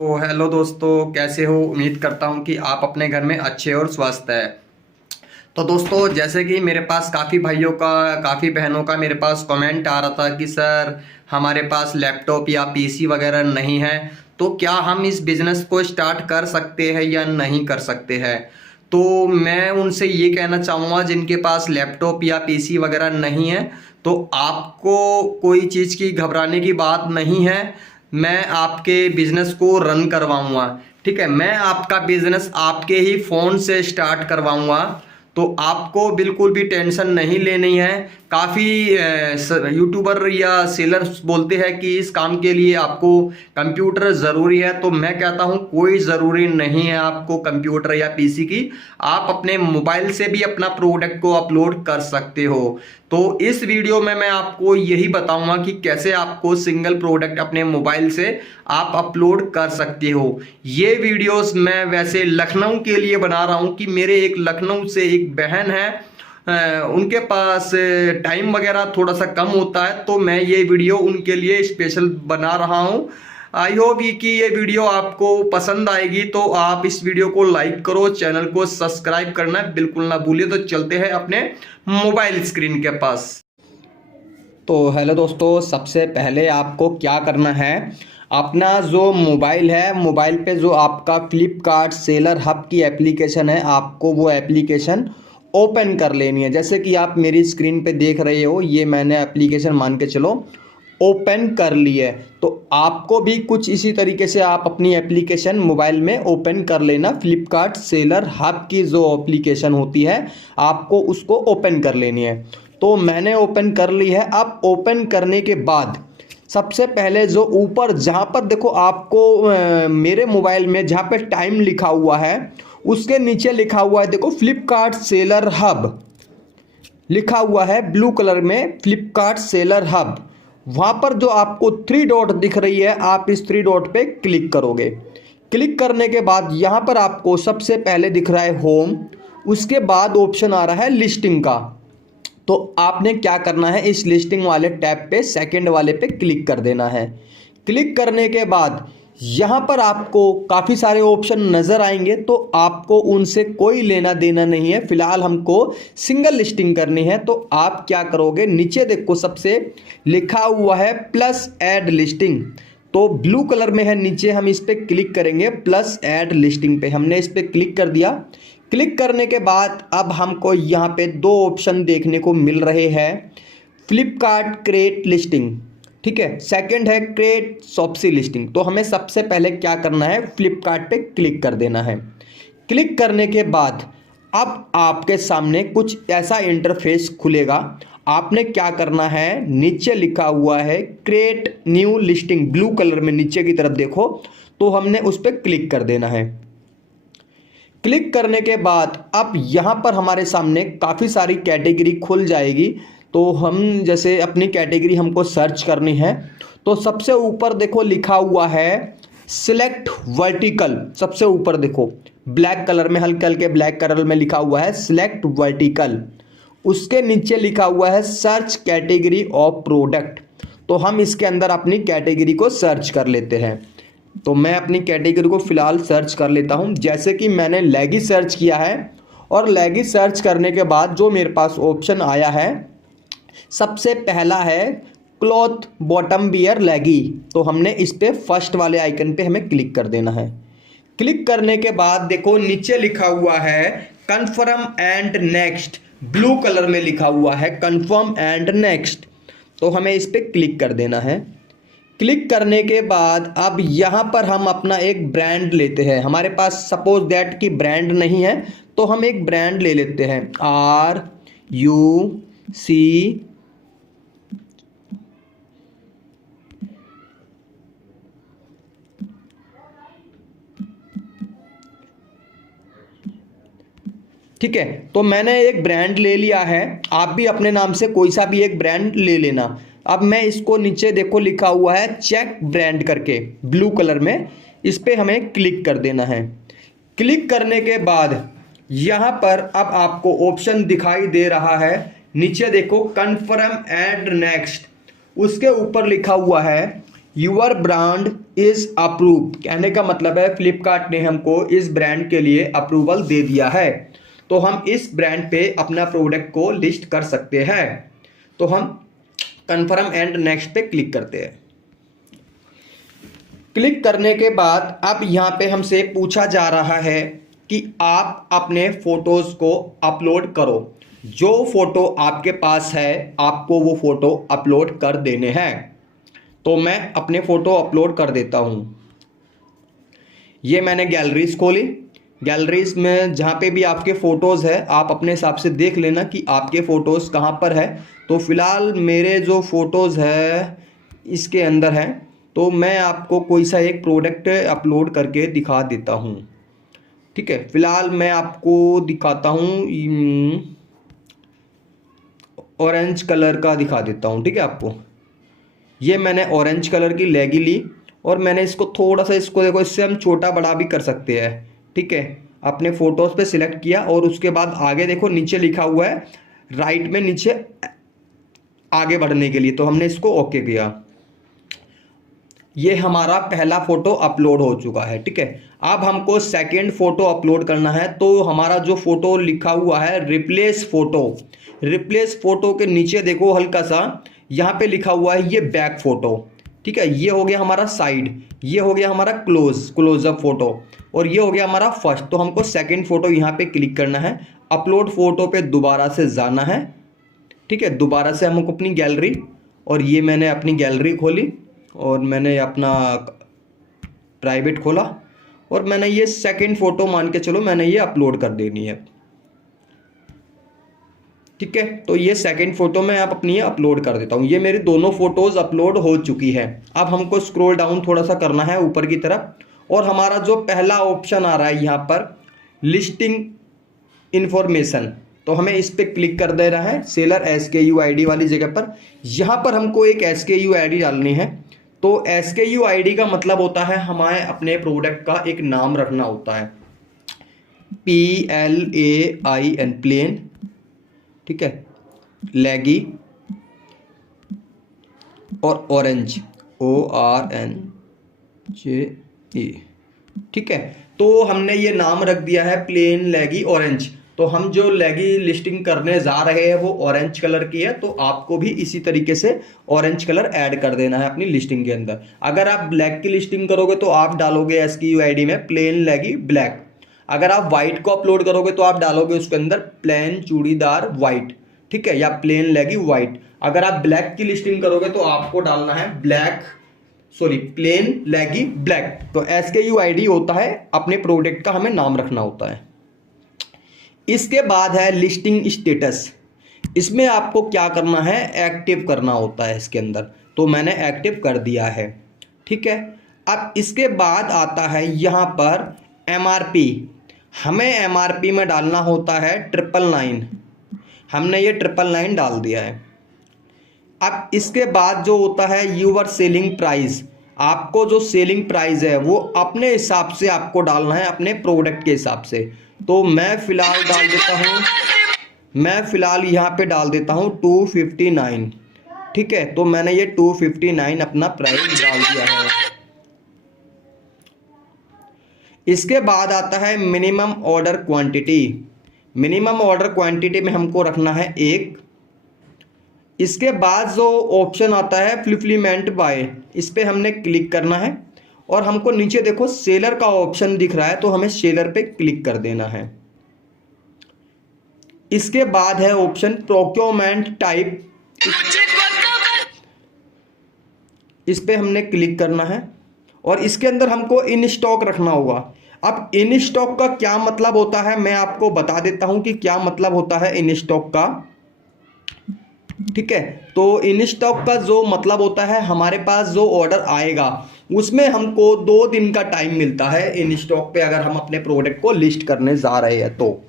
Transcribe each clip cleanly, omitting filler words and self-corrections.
तो हेलो दोस्तों, कैसे हो। उम्मीद करता हूँ कि आप अपने घर में अच्छे और स्वस्थ है। तो दोस्तों, जैसे कि मेरे पास काफ़ी भाइयों का, काफ़ी बहनों का मेरे पास कमेंट आ रहा था कि सर हमारे पास लैपटॉप या पीसी वगैरह नहीं है, तो क्या हम इस बिज़नेस को स्टार्ट कर सकते हैं या नहीं कर सकते हैं। तो मैं उनसे ये कहना चाहूँगा, जिनके पास लैपटॉप या पीसी वगैरह नहीं है, तो आपको कोई चीज़ की घबराने की बात नहीं है। मैं आपके बिजनेस को रन करवाऊंगा। ठीक है, मैं आपका बिजनेस आपके ही फ़ोन से स्टार्ट करवाऊंगा। तो आपको बिल्कुल भी टेंशन नहीं लेनी है। काफ़ी यूट्यूबर या सेलर्स बोलते हैं कि इस काम के लिए आपको कंप्यूटर ज़रूरी है, तो मैं कहता हूँ कोई ज़रूरी नहीं है आपको कंप्यूटर या पीसी की। आप अपने मोबाइल से भी अपना प्रोडक्ट को अपलोड कर सकते हो। तो इस वीडियो में मैं आपको यही बताऊंगा कि कैसे आपको सिंगल प्रोडक्ट अपने मोबाइल से आप अपलोड कर सकते हो। ये वीडियोस मैं वैसे लखनऊ के लिए बना रहा हूँ कि मेरे एक लखनऊ से एक बहन है, उनके पास टाइम वगैरह थोड़ा सा कम होता है, तो मैं ये वीडियो उनके लिए स्पेशल बना रहा हूँ। आई होप कि ये वीडियो आपको पसंद आएगी, तो आप इस वीडियो को लाइक करो, चैनल को सब्सक्राइब करना बिल्कुल ना भूलिए। तो चलते हैं अपने मोबाइल स्क्रीन के पास। तो हेलो दोस्तों, सबसे पहले आपको क्या करना है, अपना जो मोबाइल है, मोबाइल पे जो आपका फ्लिपकार्ट सेलर हब की एप्लीकेशन है, आपको वो एप्लीकेशन ओपन कर लेनी है। जैसे कि आप मेरी स्क्रीन पे देख रहे हो, ये मैंने एप्लीकेशन मान के चलो ओपन कर ली है। तो आपको भी कुछ इसी तरीके से आप अपनी एप्लीकेशन मोबाइल में ओपन कर लेना। फ्लिपकार्ट सेलर हब की जो एप्लीकेशन होती है, आपको उसको ओपन कर लेनी है। तो मैंने ओपन कर ली है। अब ओपन करने के बाद सबसे पहले जो ऊपर जहाँ पर देखो आपको मेरे मोबाइल में जहाँ पे टाइम लिखा हुआ है, उसके नीचे लिखा हुआ है, देखो फ्लिपकार्ट सेलर हब लिखा हुआ है ब्लू कलर में, फ्लिपकार्ट सेलर हब। वहाँ पर जो आपको थ्री डॉट दिख रही है, आप इस थ्री डॉट पे क्लिक करोगे। क्लिक करने के बाद यहाँ पर आपको सबसे पहले दिख रहा है होम, उसके बाद ऑप्शन आ रहा है लिस्टिंग का। तो आपने क्या करना है, इस लिस्टिंग वाले टैब पे सेकंड वाले पे क्लिक कर देना है। क्लिक करने के बाद यहाँ पर आपको काफ़ी सारे ऑप्शन नज़र आएंगे, तो आपको उनसे कोई लेना देना नहीं है। फिलहाल हमको सिंगल लिस्टिंग करनी है। तो आप क्या करोगे, नीचे देखो सबसे लिखा हुआ है प्लस ऐड लिस्टिंग, तो ब्लू कलर में है नीचे, हम इस पर क्लिक करेंगे प्लस ऐड लिस्टिंग पे। हमने इस पर क्लिक कर दिया। क्लिक करने के बाद अब हमको यहाँ पे दो ऑप्शन देखने को मिल रहे हैं, फ्लिपकार्ट क्रिएट लिस्टिंग, ठीक है, सेकंड है क्रिएट शॉप्सी लिस्टिंग। तो हमें सबसे पहले क्या करना है, फ्लिपकार्ट पे क्लिक कर देना है। क्लिक करने के बाद अब आपके सामने कुछ ऐसा इंटरफेस खुलेगा। आपने क्या करना है, नीचे लिखा हुआ है create new listing, blue colour में नीचे की तरफ देखो, तो हमने उस पर क्लिक कर देना है। क्लिक करने के बाद अब यहाँ पर हमारे सामने काफ़ी सारी कैटेगरी खुल जाएगी। तो हम जैसे अपनी कैटेगरी हमको सर्च करनी है, तो सबसे ऊपर देखो लिखा हुआ है सिलेक्ट वर्टिकल। सबसे ऊपर देखो ब्लैक कलर में, हल्के हल्के ब्लैक कलर में लिखा हुआ है सिलेक्ट वर्टिकल। उसके नीचे लिखा हुआ है सर्च कैटेगरी ऑफ प्रोडक्ट। तो हम इसके अंदर अपनी कैटेगरी को सर्च कर लेते हैं। तो मैं अपनी कैटेगरी को फिलहाल सर्च कर लेता हूं। जैसे कि मैंने लेगी सर्च किया है, और लेगी सर्च करने के बाद जो मेरे पास ऑप्शन आया है, सबसे पहला है क्लॉथ बॉटम बियर लेगी। तो हमने इस पे फर्स्ट वाले आइकन पे हमें क्लिक कर देना है। क्लिक करने के बाद देखो नीचे लिखा हुआ है confirm and next, blue colour में लिखा हुआ है कन्फर्म एंड नेक्स्ट। तो हमें इस पे क्लिक कर देना है। क्लिक करने के बाद अब यहाँ पर हम अपना एक ब्रांड लेते हैं। हमारे पास सपोज दैट कि ब्रांड नहीं है, तो हम एक ब्रांड ले लेते हैं, RUC ठीक है। तो मैंने एक ब्रांड ले लिया है, आप भी अपने नाम से कोई सा भी एक ब्रांड ले लेना। अब मैं इसको नीचे देखो लिखा हुआ है चेक ब्रांड करके ब्लू कलर में, इस पे हमें क्लिक कर देना है। क्लिक करने के बाद यहाँ पर अब आपको ऑप्शन दिखाई दे रहा है, नीचे देखो कन्फर्म एंड नेक्स्ट, उसके ऊपर लिखा हुआ है यूर ब्रांड इज अप्रूव्ड, कहने का मतलब है फ्लिपकार्ट ने हमको इस ब्रांड के लिए अप्रूवल दे दिया है, तो हम इस ब्रांड पे अपना प्रोडक्ट को लिस्ट कर सकते हैं। तो हम कन्फर्म एंड नेक्स्ट पे क्लिक करते हैं। क्लिक करने के बाद अब यहाँ पे हमसे पूछा जा रहा है कि आप अपने फोटोज़ को अपलोड करो। जो फोटो आपके पास है आपको वो फोटो अपलोड कर देने हैं। तो मैं अपने फ़ोटो अपलोड कर देता हूँ। ये मैंने गैलरीज खोली। गैलरीज में जहाँ पे भी आपके फ़ोटोज़ है आप अपने हिसाब से देख लेना कि आपके फ़ोटोज़ कहाँ पर है। तो फ़िलहाल मेरे जो फ़ोटोज़ है इसके अंदर है, तो मैं आपको कोई सा एक प्रोडक्ट अपलोड करके दिखा देता हूँ। ठीक है, फ़िलहाल मैं आपको दिखाता हूँ, ऑरेंज कलर का दिखा देता हूँ। ठीक है, आपको ये मैंने ऑरेंज कलर की लेगी ली और मैंने इसको थोड़ा सा, इसको देखो, इससे हम छोटा बड़ा भी कर सकते हैं। ठीक है, अपने फ़ोटोज़ पे सिलेक्ट किया और उसके बाद आगे देखो नीचे लिखा हुआ है राइट में नीचे आगे बढ़ने के लिए, तो हमने इसको ओके किया। ये हमारा पहला फ़ोटो अपलोड हो चुका है। ठीक है, अब हमको सेकंड फ़ोटो अपलोड करना है। तो हमारा जो फ़ोटो लिखा हुआ है रिप्लेस फ़ोटो, रिप्लेस फ़ोटो के नीचे देखो हल्का सा यहाँ पे लिखा हुआ है ये बैक फ़ोटो। ठीक है, ये हो गया हमारा साइड, ये हो गया हमारा क्लोजअप फ़ोटो और ये हो गया हमारा फर्स्ट। तो हमको सेकंड फ़ोटो यहाँ पे क्लिक करना है, अपलोड फ़ोटो पे दोबारा से जाना है। ठीक है, दोबारा से हमको अपनी गैलरी, और ये मैंने अपनी गैलरी खोली और मैंने अपना प्राइवेट खोला और मैंने ये सेकंड फ़ोटो मान के चलो मैंने ये अपलोड कर देनी है। ठीक है, तो ये सेकंड फ़ोटो मैं आप अपनी अपलोड कर देता हूँ। ये मेरी दोनों फ़ोटोज़ अपलोड हो चुकी है। अब हमको स्क्रॉल डाउन थोड़ा सा करना है ऊपर की तरफ और हमारा जो पहला ऑप्शन आ रहा है यहाँ पर लिस्टिंग इन्फॉर्मेशन, तो हमें इस पर क्लिक कर देना है सेलर SKU ID वाली जगह पर। यहाँ पर हमको एक SKU ID डालनी है। तो SKU ID का मतलब होता है हमारे अपने प्रोडक्ट का एक नाम रखना होता है, PLAIN प्लेन। ठीक है, लेगी और ऑरेंज ORNJE। ठीक है, तो हमने ये नाम रख दिया है प्लेन लेगी ऑरेंज। तो हम जो लेगी लिस्टिंग करने जा रहे हैं वो ऑरेंज कलर की है, तो आपको भी इसी तरीके से ऑरेंज कलर ऐड कर देना है अपनी लिस्टिंग के अंदर। अगर आप ब्लैक की लिस्टिंग करोगे तो आप डालोगे SKU ID में प्लेन लेगी ब्लैक। अगर आप वाइट को अपलोड करोगे तो आप डालोगे उसके अंदर प्लेन चूड़ीदार वाइट। ठीक है, या प्लेन लेगी वाइट। अगर आप ब्लैक की लिस्टिंग करोगे तो आपको डालना है प्लेन लेगी ब्लैक। तो SKU ID होता है अपने प्रोडक्ट का हमें नाम रखना होता है। इसके बाद है लिस्टिंग स्टेटस। इसमें आपको क्या करना है, एक्टिव करना होता है इसके अंदर। तो मैंने एक्टिव कर दिया है। ठीक है, अब इसके बाद आता है यहाँ पर MRP। हमें MRP में डालना होता है 999। हमने ये 999 डाल दिया है। अब इसके बाद जो होता है यूवर सेलिंग प्राइस, आपको जो सेलिंग प्राइस है वो अपने हिसाब से आपको डालना है, अपने प्रोडक्ट के हिसाब से। तो मैं फ़िलहाल डाल देता हूँ, मैं फ़िलहाल यहाँ पे डाल देता हूँ 259। ठीक है, तो मैंने ये 259 अपना प्राइस डाल दिया है। इसके बाद आता है minimum order quantity. Minimum order quantity में हमको रखना है 1। इसके बाद जो ऑप्शन आता है फुलफिलमेंट बाय, इस पर हमने क्लिक करना है और हमको नीचे देखो सेलर का ऑप्शन दिख रहा है, तो हमें सेलर पे क्लिक कर देना है। इसके बाद है ऑप्शन प्रोक्योरमेंट टाइप, इस पे हमने क्लिक करना है और इसके अंदर हमको इन स्टॉक रखना होगा। अब इन स्टॉक का क्या मतलब होता है मैं आपको बता देता हूं कि क्या मतलब होता है इन स्टॉक का। ठीक है, तो इन स्टॉक का जो मतलब होता है हमारे पास जो ऑर्डर आएगा उसमें हमको 2 दिन का टाइम मिलता है इन स्टॉक पे, अगर हम अपने प्रोडक्ट को लिस्ट करने जा रहे हैं तो।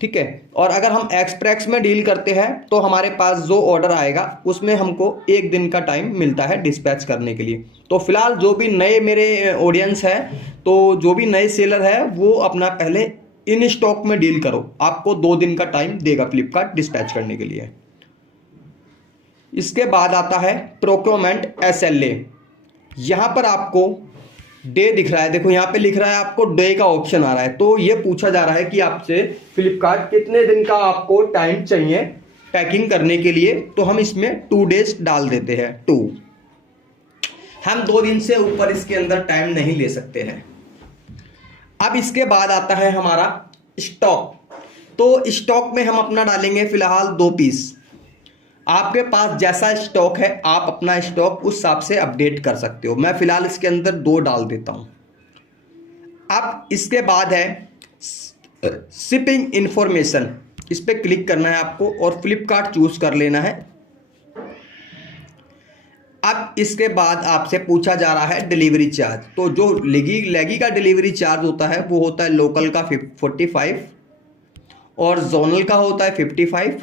ठीक है, और अगर हम एक्सप्रेस में डील करते हैं तो हमारे पास जो ऑर्डर आएगा उसमें हमको 1 दिन का टाइम मिलता है डिस्पैच करने के लिए। तो फिलहाल जो भी नए मेरे ऑडियंस है, तो जो भी नए सेलर है वो अपना पहले इन स्टॉक में डील करो, आपको 2 दिन का टाइम देगा फ्लिपकार्ट डिस्पैच करने के लिए। इसके बाद आता है प्रोक्योरमेंट SLA। यहाँ पर आपको डे दिख रहा है, देखो यहाँ पे लिख रहा है आपको डे का ऑप्शन आ रहा है। तो ये पूछा जा रहा है कि आपसे फ्लिपकार्ट कितने दिन का आपको टाइम चाहिए पैकिंग करने के लिए, तो हम इसमें 2 डेज डाल देते हैं। 2, हम 2 दिन से ऊपर इसके अंदर टाइम नहीं ले सकते हैं। अब इसके बाद आता है हमारा स्टॉक। तो स्टॉक में हम अपना डालेंगे फिलहाल 2 पीस। आपके पास जैसा स्टॉक है आप अपना स्टॉक उस हिसाब से अपडेट कर सकते हो। मैं फिलहाल इसके अंदर 2 डाल देता हूं। अब इसके बाद है शिपिंग इंफॉर्मेशन, इस पर क्लिक करना है आपको और फ्लिपकार्ट चूज कर लेना है। अब इसके बाद आपसे पूछा जा रहा है डिलीवरी चार्ज। तो जो लेगी का डिलीवरी चार्ज होता है वो होता है लोकल का 45 और जोनल का होता है 55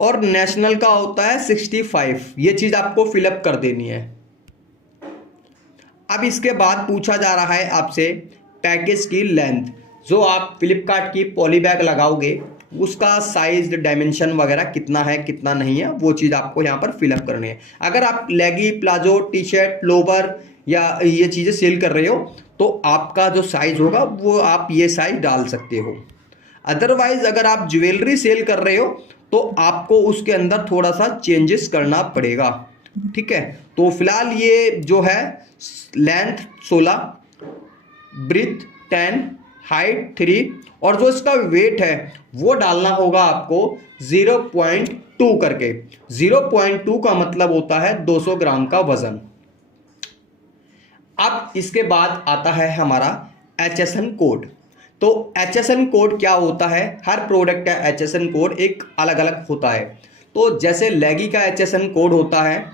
और नेशनल का होता है 65। ये चीज आपको फिलअप कर देनी है। अब इसके बाद पूछा जा रहा है आपसे पैकेज की लेंथ, जो आप फ्लिपकार्ट की पॉली बैग लगाओगे उसका साइज डायमेंशन वगैरह कितना है कितना नहीं है, वो चीज़ आपको यहाँ पर फिलअप करनी है। अगर आप लेगी, प्लाजो, टी शर्ट, लोवर या ये चीज़ें सेल कर रहे हो तो आपका जो साइज होगा वो आप ये साइज डाल सकते हो। अदरवाइज अगर आप ज्वेलरी सेल कर रहे हो तो आपको उसके अंदर थोड़ा सा चेंजेस करना पड़ेगा। ठीक है, तो फिलहाल ये जो है लेंथ 16, ब्रीथ 10, हाइट 3 और जो इसका वेट है वो डालना होगा आपको 0.2 करके। 0.2 का मतलब होता है 200 ग्राम का वजन। अब इसके बाद आता है हमारा HSN कोड। तो HSN कोड क्या होता है, हर प्रोडक्ट का HSN कोड एक अलग अलग होता है। तो जैसे लेगी का HSN कोड होता है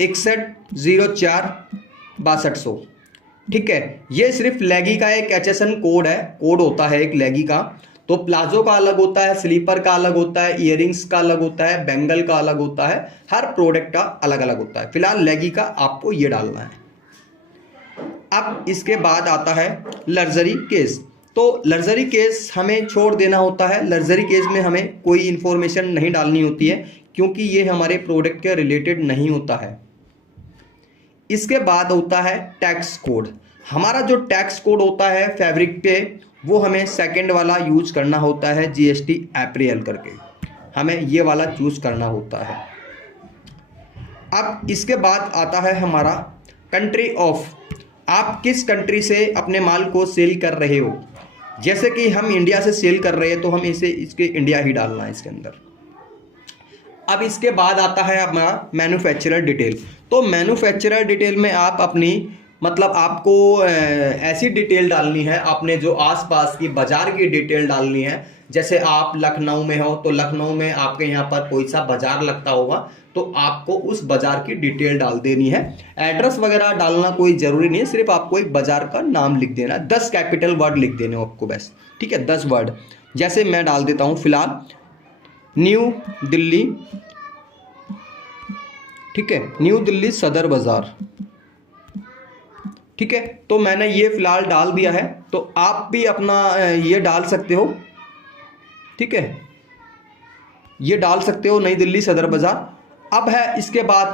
6104-6200। ठीक है, ये सिर्फ लेगी का एक HSN कोड होता है एक लेगी का। तो प्लाजो का अलग होता है, स्लीपर का अलग होता है, इयररिंग्स का अलग होता है, बेंगल का अलग होता है, हर प्रोडक्ट का अलग अलग होता है। फिलहाल लेगी का आपको ये डालना है। अब इसके बाद आता है लग्जरी केस। तो लग्जरी केस हमें छोड़ देना होता है। लग्जरी केस में हमें कोई इंफॉर्मेशन नहीं डालनी होती है क्योंकि ये हमारे प्रोडक्ट के रिलेटेड नहीं होता है। इसके बाद होता है टैक्स कोड। हमारा जो टैक्स कोड होता है फैब्रिक पे वो हमें सेकंड वाला यूज करना होता है, GST अप्रैल करके हमें ये वाला चूज करना होता है। अब इसके बाद आता है हमारा कंट्री ऑफ, आप किस कंट्री से अपने माल को सेल कर रहे हो। जैसे कि हम इंडिया से सेल कर रहे हैं तो हम इसके इंडिया ही डालना है इसके अंदर। अब इसके बाद आता है हमारा मैन्युफैक्चरर डिटेल। तो मैन्युफैक्चरर डिटेल में आप अपनी मतलब आपको ऐसी डिटेल डालनी है, अपने जो आसपास की बाजार की डिटेल डालनी है। जैसे आप लखनऊ में हो तो लखनऊ में आपके यहाँ पर कोई सा बाजार लगता होगा तो आपको उस बाजार की डिटेल डाल देनी है। एड्रेस वगैरह डालना कोई जरूरी नहीं है, सिर्फ आपको एक बाजार का नाम लिख देना है। 10 कैपिटल वर्ड लिख देने हो आपको बस। ठीक है, 10 वर्ड। जैसे मैं डाल देता हूँ फिलहाल न्यू दिल्ली। ठीक है, न्यू दिल्ली सदर बाजार। ठीक है, तो मैंने ये फिलहाल डाल दिया है, तो आप भी अपना ये डाल सकते हो। ठीक है, ये डाल सकते हो नई दिल्ली सदर बाजार। अब है इसके बाद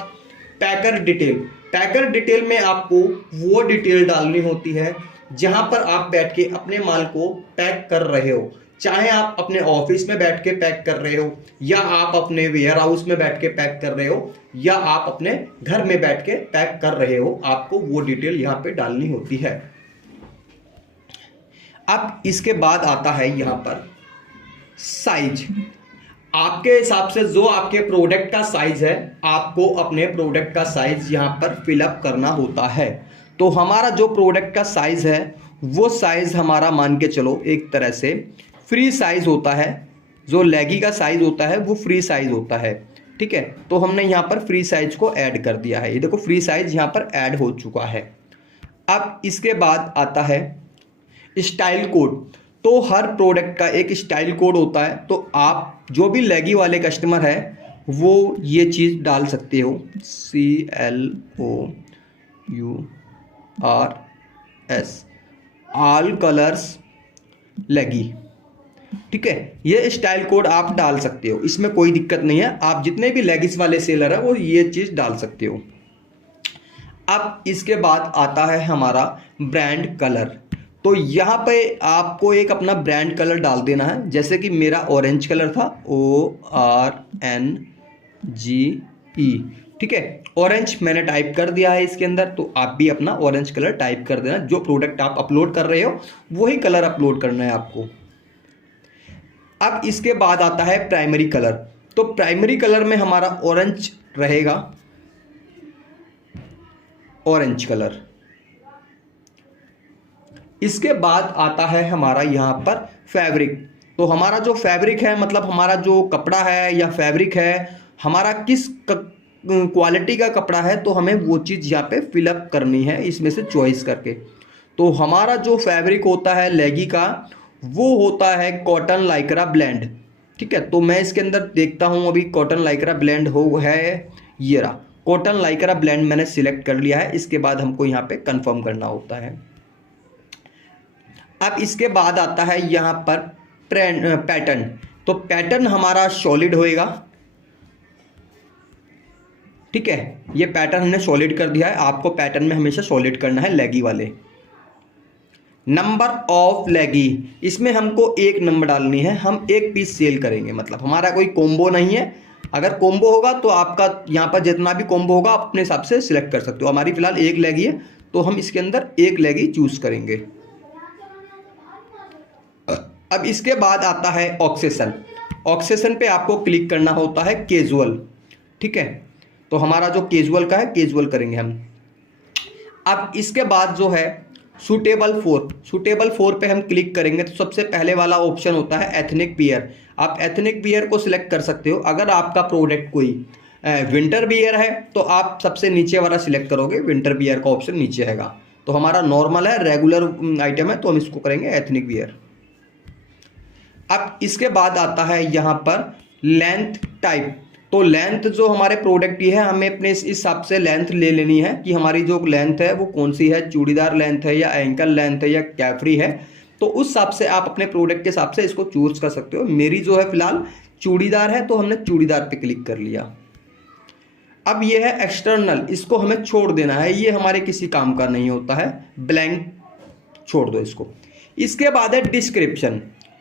पैकर डिटेल। पैकर डिटेल में आपको वो डिटेल डालनी होती है जहां पर आप बैठ के अपने माल को पैक कर रहे हो। चाहे आप अपने ऑफिस में बैठ के पैक कर रहे हो या आप अपने वेयर हाउस में बैठ के पैक कर रहे हो या आप अपने घर में बैठ के पैक कर रहे हो, आपको वो डिटेल यहां पे डालनी होती है। अब इसके बाद आता है यहां पर साइज। आपके हिसाब से जो आपके प्रोडक्ट का साइज है आपको अपने प्रोडक्ट का साइज यहां पर फिलअप करना होता है। तो हमारा जो प्रोडक्ट का साइज है वो साइज हमारा मान के चलो एक तरह से फ्री साइज होता है। जो लेगी का साइज होता है वो फ्री साइज होता है। ठीक है, तो हमने यहाँ पर फ्री साइज को ऐड कर दिया है। ये देखो फ्री साइज यहाँ पर ऐड हो चुका है। अब इसके बाद आता है स्टाइल कोड। तो हर प्रोडक्ट का एक स्टाइल कोड होता है, तो आप जो भी लेगी वाले कस्टमर है वो ये चीज़ डाल सकते हो, CLOURS ऑल कलर्स लेगी। ठीक है, ये स्टाइल कोड आप डाल सकते हो, इसमें कोई दिक्कत नहीं है। आप जितने भी लेगिंग्स वाले सेलर है वो ये चीज़ डाल सकते हो। अब इसके बाद आता है हमारा ब्रांड कलर। तो यहाँ पे आपको एक अपना ब्रांड कलर डाल देना है। जैसे कि मेरा ऑरेंज कलर था, ORNGE, ठीक है, ऑरेंज मैंने टाइप कर दिया है इसके अंदर। तो आप भी अपना ऑरेंज कलर टाइप कर देना। जो प्रोडक्ट आप अपलोड कर रहे हो वही कलर अपलोड करना है आपको। अब इसके बाद आता है प्राइमरी कलर। तो प्राइमरी कलर में हमारा ऑरेंज रहेगा, ऑरेंज कलर। इसके बाद आता है हमारा यहाँ पर फैब्रिक। तो हमारा जो फैब्रिक है, मतलब हमारा जो कपड़ा है या फैब्रिक है, हमारा किस क्वालिटी का कपड़ा है, तो हमें वो चीज़ यहाँ पे फिलअप करनी है इसमें से चॉइस करके। तो हमारा जो फैब्रिक होता है लेगी का, वो होता है कॉटन लाइक्रा ब्लेंड, ठीक है। तो मैं इसके अंदर देखता हूँ अभी कॉटन लाइक्रा ब्लेंड हो है, ये रहा कॉटन लाइक्रा ब्लेंड मैंने सिलेक्ट कर लिया है। इसके बाद हमको यहाँ पे कंफर्म करना होता है। अब इसके बाद आता है यहाँ पर पैटर्न। तो पैटर्न हमारा सॉलिड होएगा, ठीक है। ये पैटर्न हमने सॉलिड कर दिया है। आपको पैटर्न में हमेशा सॉलिड करना है लेगी वाले। नंबर ऑफ लेगी, इसमें हमको एक नंबर डालनी है। हम एक पीस सेल करेंगे, मतलब हमारा कोई कॉम्बो नहीं है। अगर कॉम्बो होगा तो आपका यहाँ पर जितना भी कॉम्बो होगा आप अपने हिसाब से सिलेक्ट कर सकते हो। हमारी फिलहाल एक लेगी है तो हम इसके अंदर एक लेगी चूज करेंगे। अब इसके बाद आता है ऑक्सेशन। ऑक्सेशन पे आपको क्लिक करना होता है कैजुअल, ठीक है। तो हमारा जो कैजुअल का है कैजुअल करेंगे हम। अब इसके बाद जो है सूटेबल फॉर पे हम क्लिक करेंगे तो सबसे पहले वाला ऑप्शन होता है एथनिक वियर। आप एथनिक वियर को सिलेक्ट कर सकते हो। अगर आपका प्रोडक्ट कोई विंटर वियर है तो आप सबसे नीचे वाला सिलेक्ट करोगे, विंटर वियर का ऑप्शन नीचे हैगा। तो हमारा नॉर्मल है, रेगुलर आइटम है, तो हम इसको करेंगे एथनिक वियर। अब इसके बाद आता है यहाँ पर लेंथ टाइप। तो लेंथ जो हमारे प्रोडक्ट की है, हमें अपने इस हिसाब से लेंथ ले लेनी है कि हमारी जो लेंथ है वो कौन सी है, चूड़ीदार लेंथ है या एंकल लेंथ है या कैफरी है। तो उस हिसाब से आप अपने प्रोडक्ट के हिसाब से इसको चूज कर सकते हो। मेरी जो है फिलहाल चूड़ीदार है तो हमने चूड़ीदार पे क्लिक कर लिया। अब ये है एक्सटर्नल, इसको हमें छोड़ देना है, ये हमारे किसी काम का नहीं होता है, ब्लैंक छोड़ दो इसको। इसके बाद है डिस्क्रिप्शन,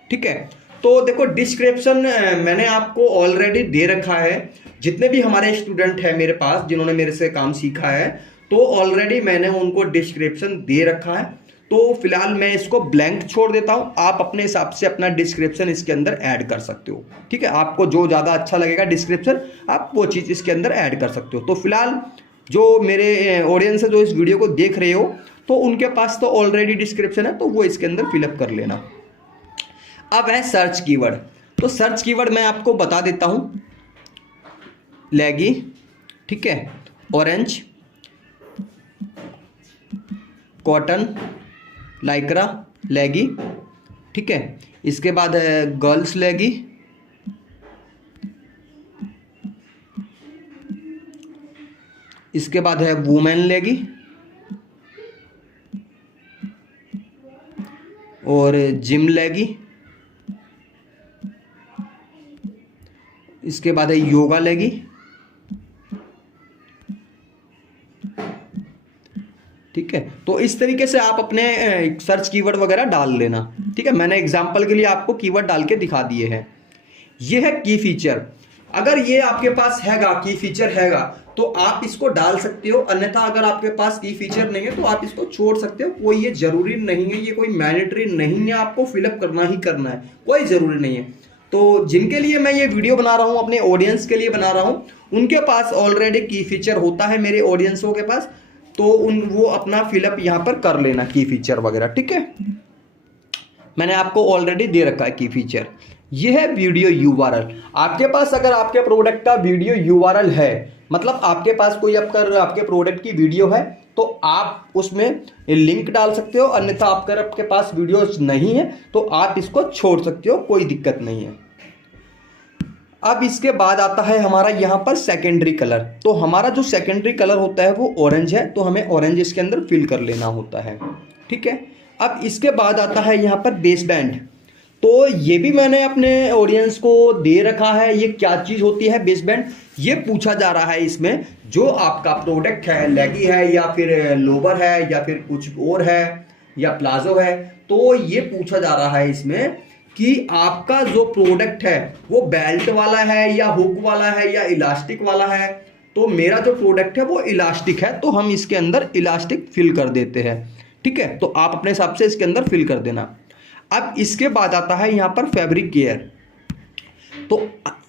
ठीक है। तो देखो डिस्क्रिप्शन मैंने आपको ऑलरेडी दे रखा है। जितने भी हमारे स्टूडेंट हैं मेरे पास जिन्होंने मेरे से काम सीखा है, तो ऑलरेडी मैंने उनको डिस्क्रिप्शन दे रखा है। तो फिलहाल मैं इसको ब्लैंक छोड़ देता हूं। आप अपने हिसाब से अपना डिस्क्रिप्शन इसके अंदर ऐड कर सकते हो, ठीक है। आपको जो ज़्यादा अच्छा लगेगा डिस्क्रिप्शन, आप वो चीज़ इसके अंदर ऐड कर सकते हो। तो फिलहाल जो मेरे ऑडियंस है जो इस वीडियो को देख रहे हो, तो उनके पास तो ऑलरेडी डिस्क्रिप्शन है, तो वो इसके अंदर फिलअप कर लेना। अब है सर्च कीवर्ड। तो सर्च कीवर्ड मैं आपको बता देता हूं, लेगी, ठीक है, ऑरेंज, कॉटन लाइक्रा लेगी, ठीक है। इसके बाद है गर्ल्स लेगी, इसके बाद है वुमेन लेगी और जिम लेगी, इसके बाद है योगा लेगी, ठीक है। तो इस तरीके से आप अपने सर्च कीवर्ड वगैरह डाल लेना, ठीक है। मैंने एग्जांपल के लिए आपको कीवर्ड डाल के दिखा दिए हैं। ये है की फीचर। अगर ये आपके पास हैगा, की फीचर हैगा, तो आप इसको डाल सकते हो। अन्यथा अगर आपके पास की फीचर नहीं है तो आप इसको छोड़ सकते हो। कोई ये जरूरी नहीं है, ये कोई मैंडेटरी नहीं है आपको फिलअप करना ही करना है, कोई जरूरी नहीं है। तो जिनके लिए मैं ये वीडियो बना रहा हूं, अपने ऑडियंस के लिए बना रहा हूं, उनके पास ऑलरेडी की फीचर होता है, मेरे ऑडियंसों के पास, तो वो अपना फिलअप यहाँ पर कर लेना की फीचर वगैरह, ठीक है। मैंने आपको ऑलरेडी दे रखा है की फीचर। ये है वीडियो यूआरएल। आपके पास अगर आपके प्रोडक्ट का वीडियो यूआरएल है, मतलब आपके पास कोई आपके प्रोडक्ट की वीडियो है, तो आप उसमें लिंक डाल सकते हो। अन्यथा आपके पास वीडियोस नहीं है तो आप इसको छोड़ सकते हो, कोई दिक्कत नहीं है। अब इसके बाद आता है हमारा यहाँ पर सेकेंडरी कलर। तो हमारा जो सेकेंडरी कलर होता है वो ऑरेंज है, तो हमें ऑरेंज इसके अंदर फिल कर लेना होता है, ठीक है। अब इसके बाद आता है यहाँ पर बेस बैंड। तो ये भी मैंने अपने ऑडियंस को दे रखा है। ये क्या चीज़ होती है वेस्ट बैंड, ये पूछा जा रहा है इसमें। जो आपका प्रोडक्ट है, लेगी है या फिर लोवर है या फिर कुछ और है या प्लाजो है, तो ये पूछा जा रहा है इसमें कि आपका जो प्रोडक्ट है वो बेल्ट वाला है या हुक वाला है या इलास्टिक वाला है। तो मेरा जो प्रोडक्ट है वो इलास्टिक है, तो हम इसके अंदर इलास्टिक फिल कर देते हैं। ठीक है, तो आप अपने हिसाब से इसके अंदर फिल कर देना। अब इसके बाद आता है यहाँ पर फैब्रिक केयर। तो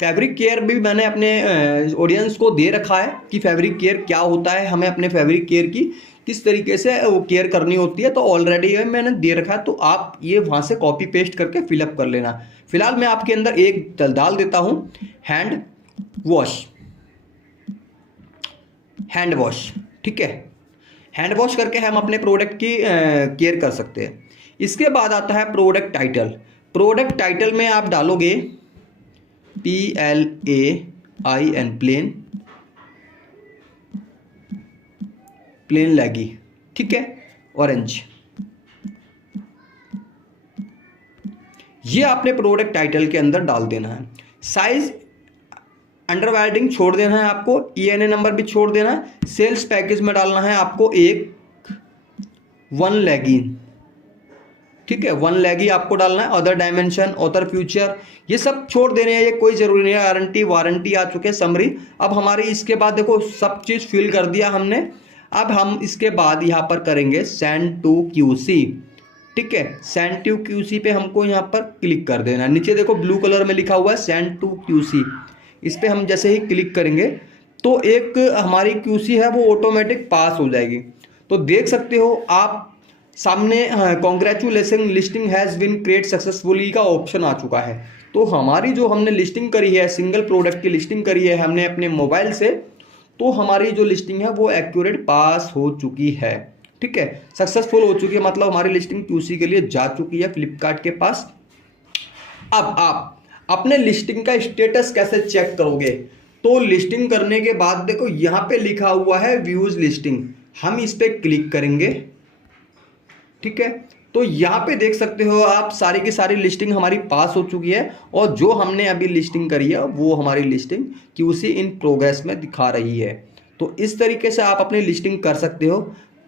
फैब्रिक केयर भी मैंने अपने ऑडियंस को दे रखा है कि फैब्रिक केयर क्या होता है, हमें अपने फैब्रिक केयर की किस तरीके से वो केयर करनी होती है। तो ऑलरेडी मैंने दे रखा है, तो आप ये वहाँ से कॉपी पेस्ट करके फिलअप कर लेना। फिलहाल मैं आपके अंदर एक डाल देता हूँ हैंड वॉश। ठीक है, हैंड वॉश करके हम अपने प्रोडक्ट की केयर कर सकते हैं। इसके बाद आता है प्रोडक्ट टाइटल। प्रोडक्ट टाइटल में आप डालोगे PLAIN, प्लेन लेगी। ठीक है, ऑरेंज। ये आपने प्रोडक्ट टाइटल के अंदर डाल देना है। साइज अंडरवाइडिंग छोड़ देना है आपको, ENA नंबर भी छोड़ देना है। सेल्स पैकेज में डालना है आपको वन लेगिन। ठीक है, वन लेगी आपको डालना है। अदर डायमेंशन, ऑथर फ्यूचर, ये सब छोड़ देने हैं, ये कोई जरूरी नहीं है। गारंटी वारंटी आ चुके हैं, समरी। अब हमारी इसके बाद देखो सब चीज़ फिल कर दिया हमने। अब हम इसके बाद यहाँ पर करेंगे सेंड टू QC। ठीक है, सेंड टू QC पे हमको यहाँ पर क्लिक कर देना है। नीचे देखो ब्लू कलर में लिखा हुआ है सेंड टू QC। इस पर हम जैसे ही क्लिक करेंगे तो एक हमारी QC है वो ऑटोमेटिक पास हो जाएगी। तो देख सकते हो आप सामने congratulation, listing has been create successfully का ऑप्शन आ चुका है। तो हमारी जो हमने लिस्टिंग करी है, सिंगल प्रोडक्ट की लिस्टिंग करी है हमने अपने मोबाइल से, तो हमारी जो लिस्टिंग है वो एक्यूरेट पास हो चुकी है। ठीक है, सक्सेसफुल हो चुकी है, मतलब हमारी लिस्टिंग QC के लिए जा चुकी है फ्लिपकार्ट के पास। अब आप अपने लिस्टिंग का स्टेटस कैसे चेक करोगे? तो लिस्टिंग करने के बाद देखो यहाँ पे लिखा हुआ है व्यूज लिस्टिंग, हम इस पर क्लिक करेंगे। ठीक है, तो यहाँ पे देख सकते हो आप सारी की सारी लिस्टिंग हमारी पास हो चुकी है, और जो हमने अभी लिस्टिंग करी है वो हमारी लिस्टिंग QC इन प्रोग्रेस में दिखा रही है। तो इस तरीके से आप अपनी लिस्टिंग कर सकते हो।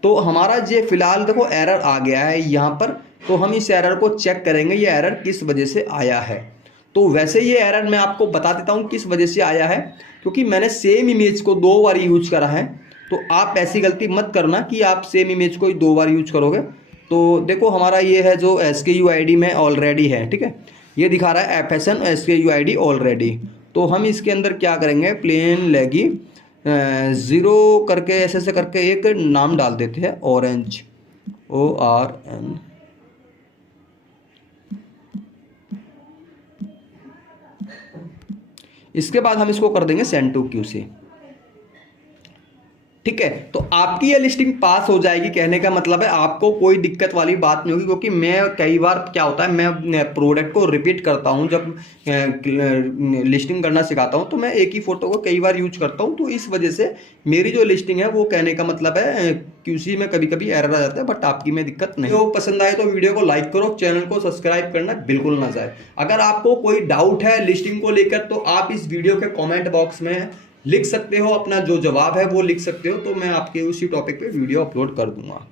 तो हमारा ये फिलहाल देखो एरर आ गया है यहाँ पर, तो हम इस एरर को चेक करेंगे ये एरर किस वजह से आया है। तो वैसे ये एरर मैं आपको बता देता हूँ किस वजह से आया है, क्योंकि मैंने सेम इमेज को 2 बार यूज करा है। तो आप ऐसी गलती मत करना कि आप सेम इमेज को 2 बार यूज करोगे। तो देखो हमारा ये है जो SKU ID में ऑलरेडी है। ठीक है, ये दिखा रहा है FSN SKU ID ऑलरेडी। तो हम इसके अंदर क्या करेंगे, प्लेन लेगी 0 करके ऐसे करके एक नाम डाल देते हैं, ऑरेंज, ORN। इसके बाद हम इसको कर देंगे सेंड टू QC। ठीक है, तो आपकी ये लिस्टिंग पास हो जाएगी। कहने का मतलब है आपको कोई दिक्कत वाली बात नहीं होगी, क्योंकि मैं कई बार क्या होता है, मैं प्रोडक्ट को रिपीट करता हूं। जब लिस्टिंग करना सिखाता हूं तो मैं एक ही फोटो को कई बार यूज करता हूं, तो इस वजह से मेरी जो लिस्टिंग है वो, कहने का मतलब है, QC में कभी कभी एरर आ जाता है, बट आपकी में दिक्कत नहीं। तो पसंद आए तो वीडियो को लाइक करो, चैनल को सब्सक्राइब करना बिल्कुल ना जाए। अगर आपको कोई डाउट है लिस्टिंग को लेकर तो आप इस वीडियो के कॉमेंट बॉक्स में लिख सकते हो, अपना जो जवाब है वो लिख सकते हो, तो मैं आपके उसी टॉपिक पे वीडियो अपलोड कर दूंगा।